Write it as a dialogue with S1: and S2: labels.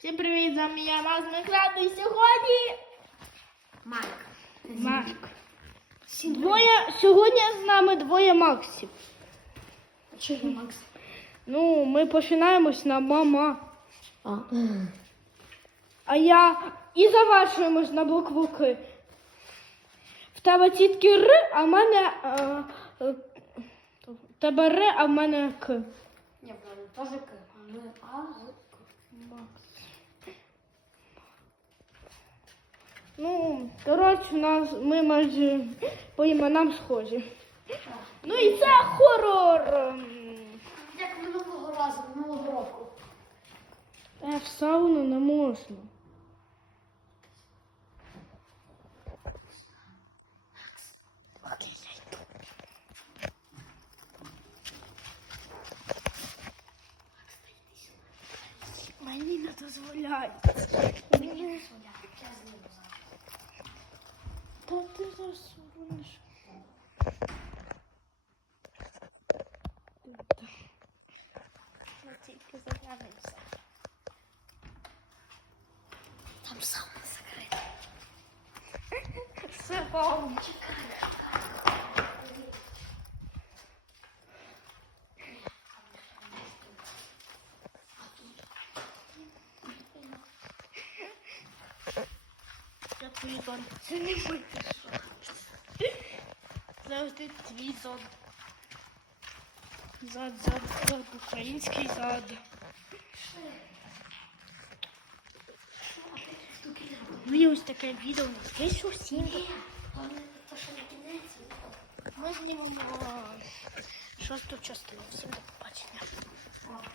S1: Всім привіт, з вами я Михайло, і сьогодні
S2: Марк.
S1: Марк. Двоє, сьогодні з нами двоє Максів.
S2: Чого Макс?
S1: Ну, ми починаємось на мама.
S2: А.
S1: А я і завершуємось на букву К. В тебе тільки Р, а в мене. е, е, в тебе Р, а в мене К.
S2: Ні, правда, теж К. А ми А,
S1: Ну, коротше, у нас ми майже по іменам схожі. Ну і це хорор. ем,
S2: Як минулого разу, минулого року.
S1: Е, в сауну не можна. Мені не дозволяють.
S2: Мені не дозволяє, я з ним зараз.
S1: Та ти засунеш.
S2: Ми тільки заглянемося. Там сауна закрита.
S1: Все.
S2: Чекай,
S1: Я твій зон. Це не будь Завжди твій зон. Зад, зад, зад, український зад. Ну і ось таке відео у нас вийшло всім. Ми знімемо шосту частину. Всім до побачення.